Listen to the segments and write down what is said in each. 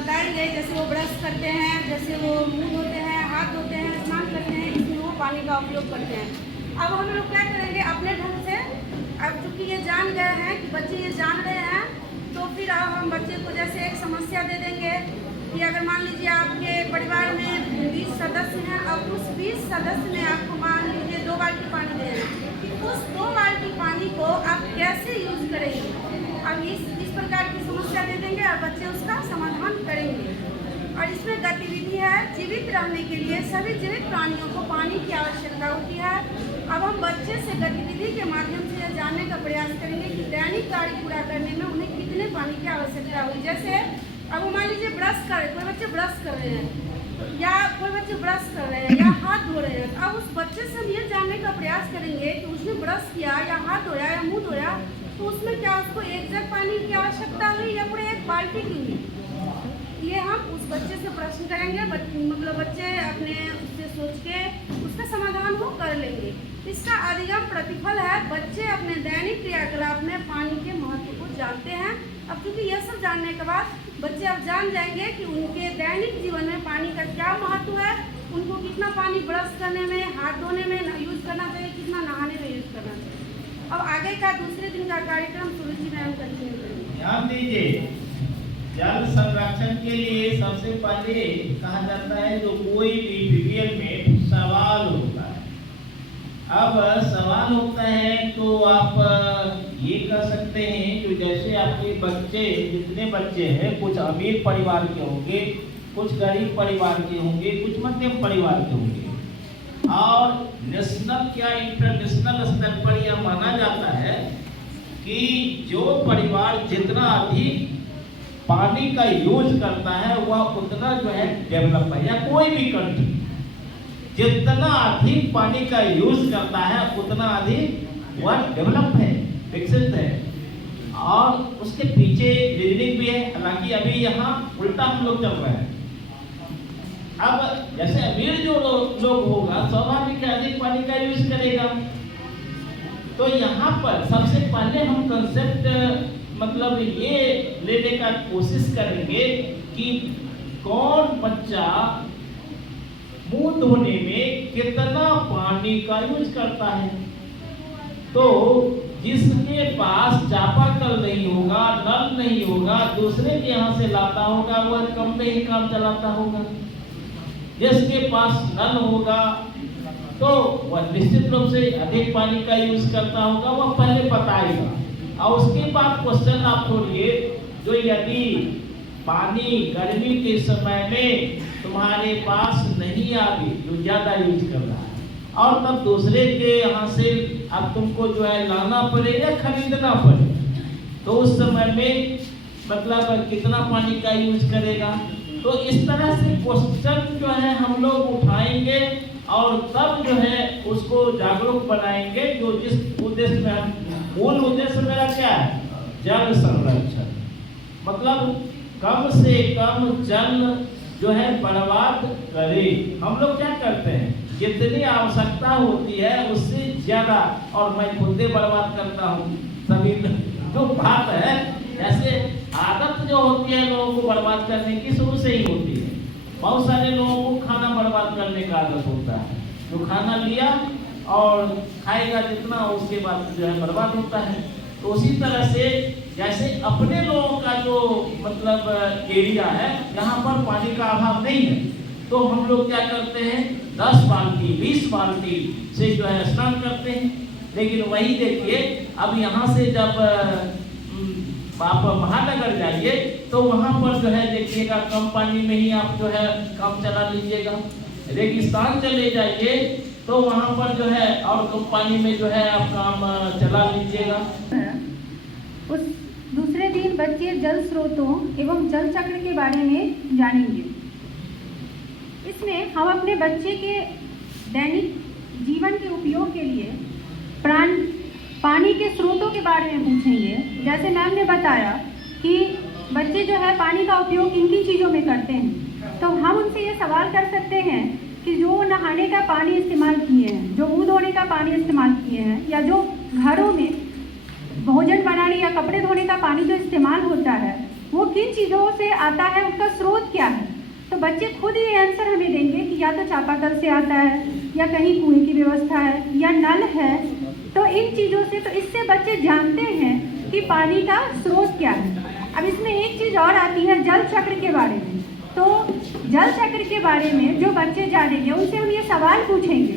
बताएंगे, जैसे वो ब्रश करते हैं, जैसे वो मुंह धोते हैं, हाथ धोते हैं, स्नान करते हैं, इसमें वो पानी का उपयोग करते हैं। अब हम लोग क्या करेंगे अपने ढंग से, अब चूँकि ये जान गए हैं कि बच्चे ये जान रहे हैं, तो फिर अब हम बच्चे को जैसे एक समस्या दे देंगे कि अगर मान लीजिए आपके परिवार में 20 सदस्य हैं, अब उस 20 सदस्य में आपको मान लीजिए 2 बाल्टी पानी दे रहे हैं, उस 2 बाल्टी पानी को आप कैसे यूज करेंगे। अब इस प्रकार की समस्या दे देंगे और बच्चे उसका समाधान करेंगे। और इसमें गतिविधि है, जीवित रहने के लिए सभी जीवित प्राणियों को पानी की आवश्यकता होती है। अब हम बच्चे से गतिविधि के माध्यम से यह जानने का प्रयास करेंगे कि दैनिक कार्य पूरा करने में उन्हें कितने पानी की आवश्यकता होगी। जैसे अब मान लीजिए ब्रश कर, कोई बच्चे ब्रश कर रहे हैं या कोई बच्चे ब्रश कर रहे हैं या हाथ धो रहे हैं, अब उस बच्चे से हम ये जानने का प्रयास करेंगे कि उसने ब्रश किया या हाथ धोया या मुँह धोया, तो उसमें क्या उसको एक जग पानी की आवश्यकता हुई या पूरे एक बाल्टी की हुई। ये हम उस बच्चे से प्रश्न करेंगे, मतलब बच्चे अपने उससे सोच के उसका समाधान वो कर लेंगे। इसका अधिगम प्रतिफल है बच्चे अपने दैनिक क्रियाकलाप में पानी के महत्व को जानते हैं। अब क्योंकि यह सब जानने के बाद बच्चे अब जान जाएंगे कि उनके दैनिक जीवन में पानी का क्या महत्व है, उनको कितना पानी ब्रश करने में, हाथ धोने में यूज करना चाहिए, कितना नहाने में यूज करना चाहिए। अब आगे का दूसरे दिन का कार्यक्रम सुरुचि मैम कंटिन्यू करेंगे। ध्यान दीजिए, जल संरक्षण के लिए सबसे पहले कहा जाता है जो कोई भी पीरियड में सवाल होता है। अब सवाल होता है तो आप ये कह सकते हैं कि जैसे आपके बच्चे, जितने बच्चे हैं, कुछ अमीर परिवार के होंगे, कुछ गरीब परिवार के होंगे, कुछ मध्यम परिवार के होंगे, और नेशनल क्या इंटरनेशनल स्तर पर यह माना जाता है कि जो परिवार जितना अधिक पानी का यूज करता है वह उतना जो है डेवलप है, या कोई भी कंट्री जितना अधिक पानी का यूज करता है उतना अधिक वह डेवलप है, विकसित है। और उसके पीछे रीजनिंग भी है, हालांकि अभी यहाँ उल्टा हम लोग चल रहे हैं। अब जैसे अमीर जो लोग होगा स्वाभाविक अधिक पानी का यूज करेगा। तो यहाँ पर सबसे पहले हम कंसेप्ट मतलब ये लेने का कोशिश करेंगे कि कौन बच्चा मुंह धोने में कितना पानी का यूज करता है। तो जिसके पास चापाकल नहीं होगा, नल नहीं होगा, दूसरे के यहाँ से लाता होगा, वह कम में ही काम चलाता होगा। जिसके पास नल होगा तो वह निश्चित रूप से अधिक पानी का यूज करता होगा, वह पहले बताएगा। और उसके बाद क्वेश्चन आप छोड़िए, जो यदि पानी गर्मी के समय में तुम्हारे पास नहीं आ गई, जो ज्यादा यूज कर रहा है, और तब दूसरे के यहाँ से अब तुमको जो है लाना पड़े या खरीदना पड़े, तो उस समय में मतलब कितना पानी का यूज करेगा। तो इस तरह से क्वेश्चन जो है हम लोग उठाएंगे और तब जो है उसको जागरूक बनाएंगे। जो जिस उद्देश्य में हम, मूल उद्देश्य मेरा क्या है, जल संरक्षण, मतलब कम से कम जल जो है बर्बाद करें। हम लोग क्या करते हैं, जितनी आवश्यकता होती है उससे ज्यादा, और मैं खुद ही बर्बाद करता हूँ सभी जो बात है। ऐसे आदत जो होती है लोगों को बर्बाद करने की शुरू से ही होती है। बहुत सारे लोगों को खाना बर्बाद करने का आदत होता है, जो खाना लिया और खाएगा जितना, उसके बाद जो है बर्बाद होता है। तो उसी तरह से जैसे अपने लोगों का जो मतलब एरिया है जहाँ पर पानी का अभाव नहीं है, तो हम लोग क्या करते हैं 10 बाल्टी 20 बाल्टी से जो है स्नान करते हैं। लेकिन वही देखिए, अब यहाँ से जब आप महानगर जाइए तो वहाँ पर जो है देखिएगा कम पानी में ही आप जो है काम चला लीजिएगा। रेगिस्तान चले जाइए तो वहाँ पर जो है और कम पानी में जो है आप काम चला लीजिएगा। उस दूसरे दिन बच्चे जल स्रोतों एवं जल चक्र के बारे में जानेंगे। इसमें हम अपने बच्चे के दैनिक जीवन के उपयोग के लिए पानी के स्रोतों के बारे में पूछेंगे। जैसे मैम ने बताया कि बच्चे जो है पानी का उपयोग किन किन चीज़ों में करते हैं, तो हम उनसे ये सवाल कर सकते हैं कि जो नहाने का पानी इस्तेमाल किए हैं, जो मुँह धोने का पानी इस्तेमाल किए हैं, या जो घरों में भोजन बनाने या कपड़े धोने का पानी जो इस्तेमाल होता है, वो किन चीज़ों से आता है, उनका स्रोत क्या है। तो बच्चे खुद ही आंसर हमें देंगे कि या तो चापाकल से आता है, या कहीं कुएं की व्यवस्था है, या नल है। तो इन चीज़ों से, तो इससे बच्चे जानते हैं कि पानी का स्रोत क्या है। अब इसमें एक चीज़ और आती है जल चक्र के बारे में। तो जल चक्र के बारे में जो बच्चे जानेंगे उनसे हम ये सवाल पूछेंगे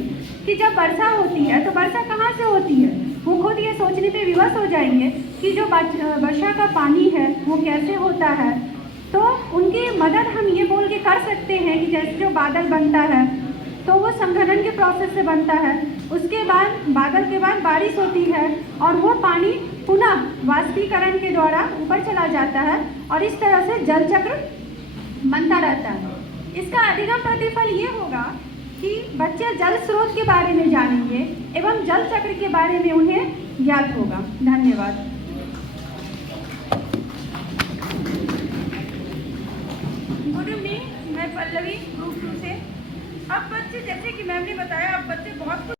कि जब वर्षा होती है तो वर्षा कहाँ से होती है। वो खुद ये सोचने पे विवश हो जाएंगे कि जो वर्षा का पानी है वो कैसे होता है। तो उनकी मदद हम ये बोल के कर सकते हैं कि जैसे जो बादल बनता है तो वो संघनन के प्रोसेस से बनता है, उसके बाद बादल के बाद बारिश होती है और वो पानी पुनः वाष्पीकरण के द्वारा ऊपर चला जाता है और इस तरह से जल चक्र बनता रहता है। इसका अधिगम प्रतिफल ये होगा कि बच्चे जल स्रोत के बारे में जानेंगे एवं जल चक्र के बारे में उन्हें ज्ञात होगा। धन्यवाद। गुड इवनिंग, मैं पल्लवी ग्रुप 2 से। अब बच्चे, जैसे कि मैम ने बताया, अब बच्चे बहुत